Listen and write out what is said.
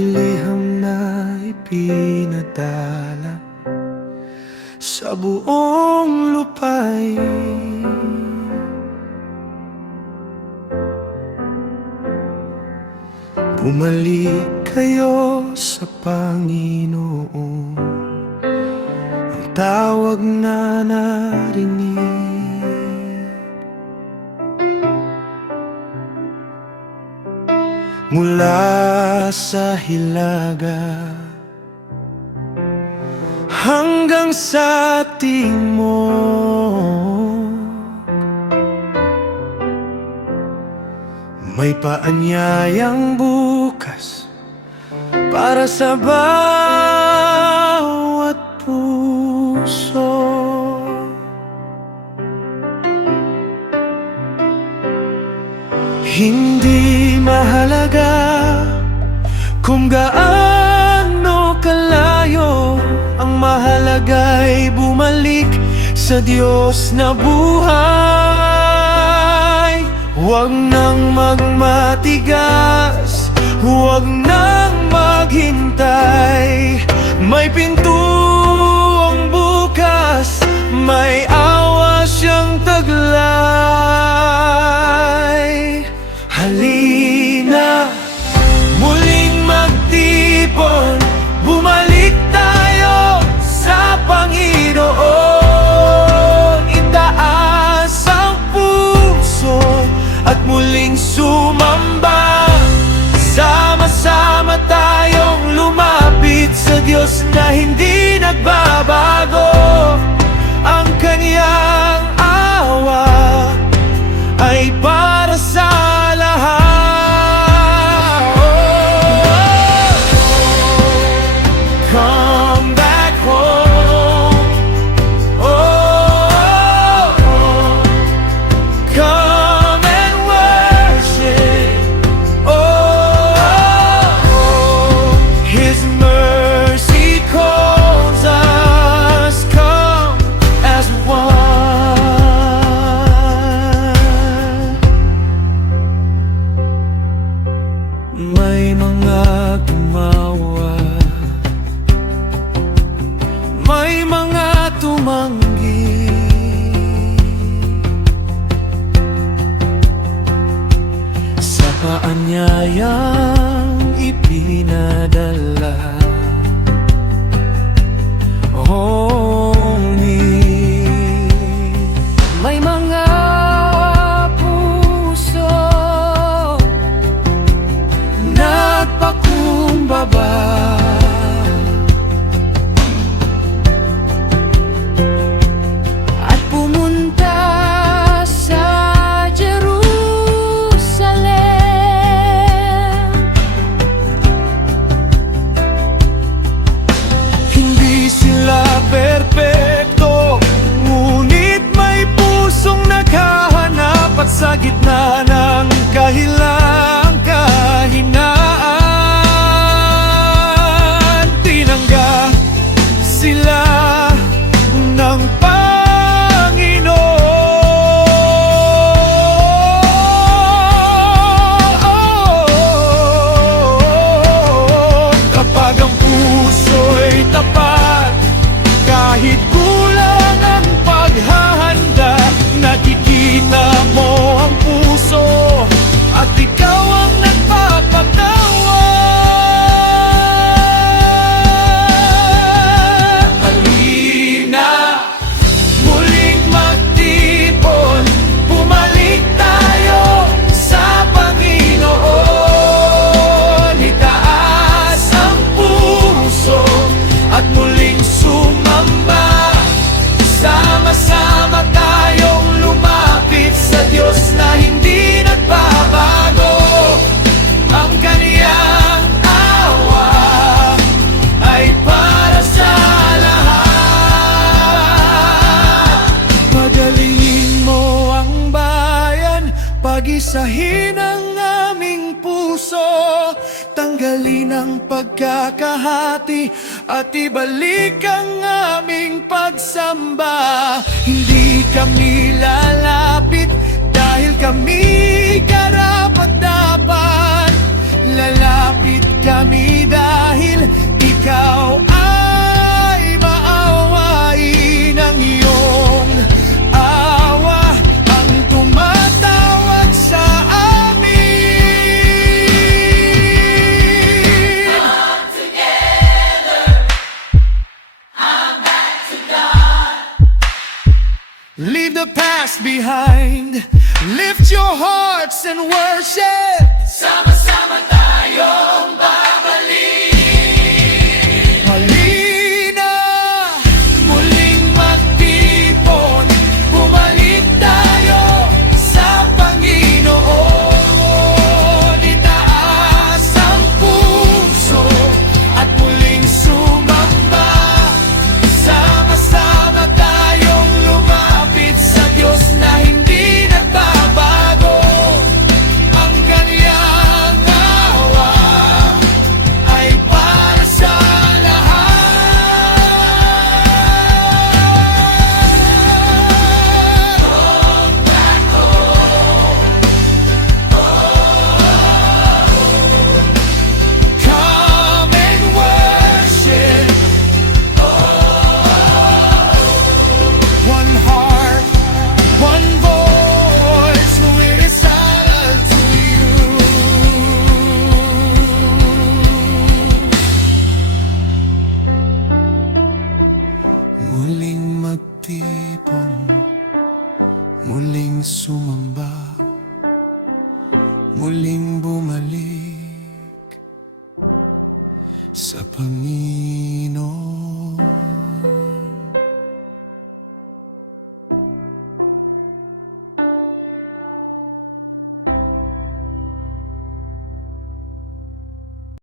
liham na ipinadala sa buong lupay. Bumalik kayo sa Panginoon, ang tawag na narinig. Mula sa hilaga hanggang sa timog, may paanyayang bukas para sa bawat puso. Hindi mahalaga kung gaano kalayo, ang mahalaga'y bumalik sa Diyos na buhay. Huwag nang magmatigas, huwag nang maghintay. May pintuang bukas, may awa siyang taglay. Halina, muling magtipon, bumalik tayo sa Panginoon. Itaas ang puso at muling sumamba. Sama-sama tayong lumapit sa Diyos na hindi nagbabago. Ang Kanyang awa ay para sa lahat. Come back home. Come and worship. His mercy calls us. Come as one. May mga gumawa, may mga tumanggi, sa paanyayang ipinadala. May mga puso nagpakumbaba, at pumunta sa Jerusalem. Hindi sila perpekto, ngunit may pusong naghahanap, at sa gitna ng kahinaan, tinanggap sila ng Panginoon. Kapag ang puso'y tapat, kahit kulang ang paghahanda, nakikita mo ang puso at ikaw ang nagpapatawa. Halina, muling magtipon, bumalik tayo sa Panginoon. Itaas ang puso at muling sumamba. Sama-sama tayong lumapit sa Diyos na hindi nagbabago. Ang Kaniyang awa ay para sa lahat. Pagalingin mo ang bayan, pag-isahin ang aming puso, tanggalin ang pagkakahati at ibalik ang aming pagsamba. Hindi kami lalapit dahil kami karapat-dapat, lalapit kami past behind. Lift your hearts and worship. Sama-sama tayong babalik. Halina, muling magtipon. Bumalik tayo sa Panginoon. Itaas ang puso at muling sumamba. Sama-sama tayong lumapit sa Diyos na hindi nagbabago. Ang Kanyang awa ay para sa lahat. Come and worship. One heart, one voice, it is all to you. Muling magtipon, muling sumamba, muling bumalik sa Panginoon.